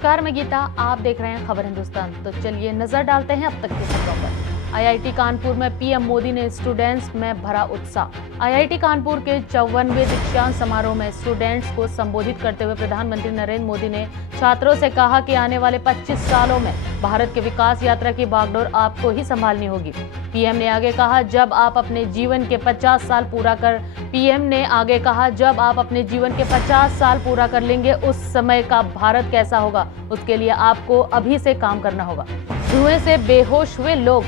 नमस्कार, मैं गीता। आप देख रहे हैं खबर हिंदुस्तान। तो चलिए नजर डालते हैं अब तक की खबरों पर। आईआईटी कानपुर में पीएम मोदी ने स्टूडेंट्स में भरा उत्साह। आईआईटी कानपुर के 54वें दीक्षांत समारोह में स्टूडेंट्स को संबोधित करते हुए प्रधानमंत्री नरेंद्र मोदी ने छात्रों से कहा कि आने वाले 25 सालों में भारत के विकास यात्रा की बागडोर आपको ही संभालनी होगी। पीएम ने आगे कहा, जब आप अपने जीवन के 50 साल पूरा कर लेंगे, उस समय का भारत कैसा होगा, उसके लिए आपको अभी से काम करना होगा। धुएं से बेहोश हुए लोग।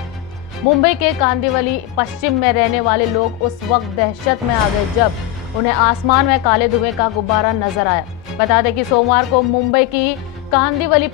मुंबई के कांदिवली पश्चिम में रहने वाले लोग उस वक्त दहशत में आ गए जब उन्हें आसमान में काले धुएं का गुब्बारा नजर आया। बता दें कि सोमवार को मुंबई की कांदिवली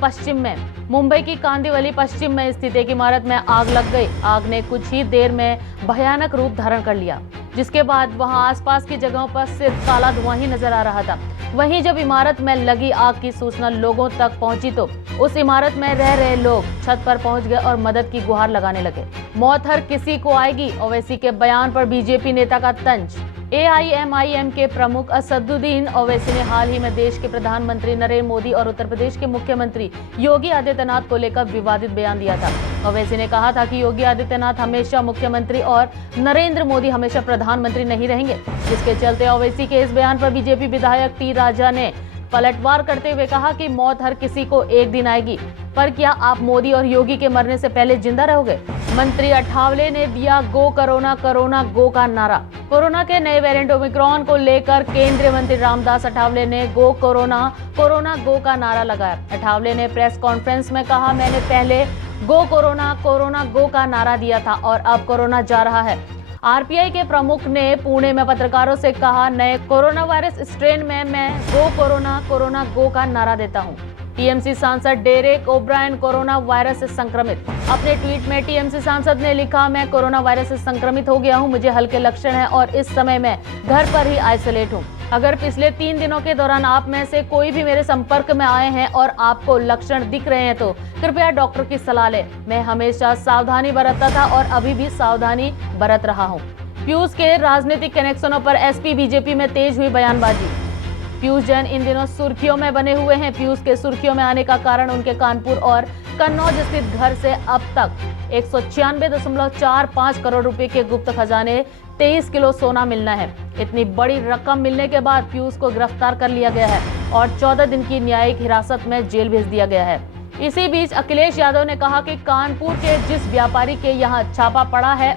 पश्चिम में स्थित एक इमारत में आग लग गई। आग ने कुछ ही देर में भयानक रूप धारण कर लिया, जिसके बाद वहां आसपास की जगहों पर सिर्फ काला धुआं ही नजर आ रहा था। वहीं जब इमारत में लगी आग की सूचना लोगों तक पहुंची तो उस इमारत में रह रहे लोग छत पर पहुंच गए और मदद की गुहार लगाने लगे। मौत हर किसी को आएगी, ओवैसी के बयान पर बीजेपी नेता का तंज। एआईएमआईएम के प्रमुख असदुद्दीन ओवैसी ने हाल ही में देश के प्रधानमंत्री नरेंद्र मोदी और उत्तर प्रदेश के मुख्यमंत्री योगी आदित्यनाथ को लेकर विवादित बयान दिया था। ओवैसी ने कहा था कि योगी आदित्यनाथ हमेशा मुख्यमंत्री और नरेंद्र मोदी हमेशा प्रधानमंत्री नहीं रहेंगे, जिसके चलते ओवैसी के इस बयान पर बीजेपी विधायक टी राजा ने पलटवार करते हुए कहा कि मौत हर किसी को एक दिन आएगी, पर क्या आप मोदी और योगी के मरने से पहले जिंदा रहोगे? मंत्री अठावले ने दिया गो कोरोना कोरोना गो का नारा। कोरोना के नए वेरिएंट ओमिक्रॉन को लेकर केंद्रीय मंत्री रामदास अठावले ने गो कोरोना कोरोना गो का नारा लगाया। अठावले ने प्रेस कॉन्फ्रेंस में कहा, मैंने पहले गो कोरोना कोरोना गो का नारा दिया था और अब कोरोना जा रहा है। आरपीआई के प्रमुख ने पुणे में पत्रकारों से कहा, नए कोरोना वायरस स्ट्रेन में मैं गो कोरोना कोरोना गो का नारा देता हूं। टीएमसी सांसद डेरेक ओब्रायन कोरोना वायरस से संक्रमित। अपने ट्वीट में टीएमसी सांसद ने लिखा, मैं कोरोना वायरस से संक्रमित हो गया हूं, मुझे हल्के लक्षण हैं और इस समय मैं घर पर ही आइसोलेट हूं। अगर पिछले 3 दिनों के दौरान आप में से कोई भी मेरे संपर्क में आए हैं और आपको लक्षण दिख रहे हैं तो कृपया डॉक्टर की सलाह लें। मैं हमेशा सावधानी बरतता था और अभी भी सावधानी बरत रहा हूं। पीयूष के राजनीतिक कनेक्शनों पर एसपी बीजेपी में तेज हुई बयानबाजी। पीयूष जैन इन दिनों सुर्खियों में बने हुए हैं। पीयूष के सुर्खियों में आने का कारण उनके कानपुर और कन्नौज स्थित घर से अब तक 196.45 करोड़ रुपए के गुप्त खजाने 23 किलो सोना मिलना है। इतनी बड़ी रकम मिलने के बाद पीयूष को गिरफ्तार कर लिया गया है और 14 दिन की न्यायिक हिरासत में जेल भेज दिया गया है। इसी बीच अखिलेश यादव ने कहा कि कानपुर के जिस व्यापारी के यहाँ छापा पड़ा है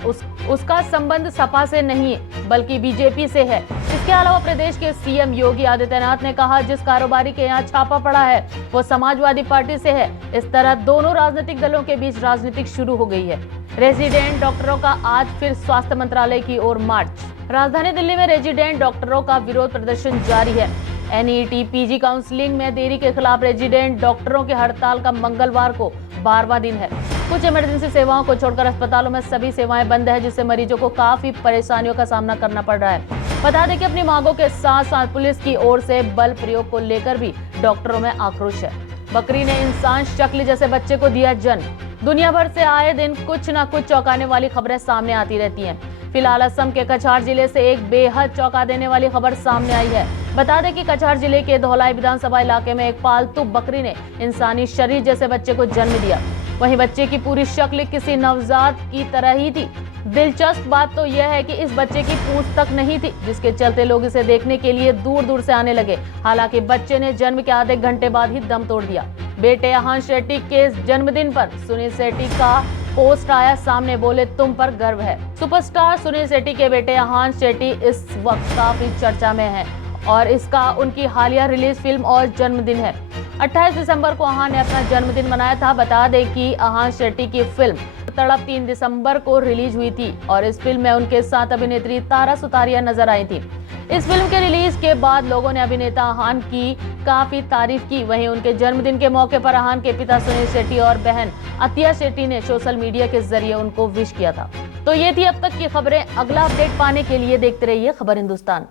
उसका संबंध सपा से नहीं बल्कि बीजेपी से है। इसके अलावा प्रदेश के सीएम योगी आदित्यनाथ ने कहा, जिस कारोबारी के यहाँ छापा पड़ा है वो समाजवादी पार्टी से है। इस तरह दोनों राजनीतिक दलों के बीच राजनीति शुरू हो गई है। रेजिडेंट डॉक्टरों का आज फिर स्वास्थ्य मंत्रालय की ओर मार्च। राजधानी दिल्ली में रेजिडेंट डॉक्टरों का विरोध प्रदर्शन जारी है। एनईटी पीजी काउंसलिंग में देरी के खिलाफ रेजिडेंट डॉक्टरों के हड़ताल का मंगलवार को 12वां दिन है। कुछ इमरजेंसी सेवाओं को छोड़कर अस्पतालों में सभी सेवाएं बंद है, जिससे मरीजों को काफी परेशानियों का सामना करना पड़ रहा है। बता दें कि अपनी मांगों के साथ साथ पुलिस की ओर से बल प्रयोग को लेकर भी डॉक्टरों में आक्रोश है। बकरी ने इंसान शक्ल जैसे बच्चे को दिया जन्म। दुनिया भर से आए दिन कुछ न कुछ चौंकाने वाली खबरें सामने आती रहती हैं। फिलहाल असम के कछार जिले से एक बेहद चौंका देने वाली खबर सामने आई है। बता दें कि कछार जिले के धौलाई विधानसभा इलाके में एक पालतू बकरी ने इंसानी शरीर जैसे बच्चे को जन्म दिया। वहीं बच्चे की पूरी शक्ल किसी नवजात की तरह ही थी। दिलचस्प बात तो यह है कि इस बच्चे की पूंछ तक नहीं थी, जिसके चलते लोग इसे देखने के लिए दूर दूर से आने लगे। हालांकि बच्चे ने जन्म के आधे घंटे बाद ही दम तोड़ दिया। बेटे अहान शेट्टी के जन्मदिन पर सुनील शेट्टी का पोस्ट आया सामने, बोले तुम पर गर्व है। सुपरस्टार सुनील शेट्टी के बेटे अहान शेट्टी इस वक्त काफी चर्चा में हैं और इसका उनकी हालिया रिलीज फिल्म और जन्मदिन है। 28 दिसंबर को अहान ने अपना जन्मदिन मनाया था। बता दें कि अहान शेट्टी की फिल्म तड़प 3 दिसंबर को रिलीज हुई थी और इस फिल्म में उनके साथ अभिनेत्री तारा सुतारिया नजर आई थी। इस फिल्म के रिलीज के बाद लोगों ने अभिनेता अहान की काफी तारीफ की। वहीं उनके जन्मदिन के मौके पर अहान के पिता सुनील शेट्टी और बहन अतिया शेट्टी ने सोशल मीडिया के जरिए उनको विश किया था। तो ये थी अब तक की खबरें। अगला अपडेट पाने के लिए देखते रहिए खबर हिंदुस्तान।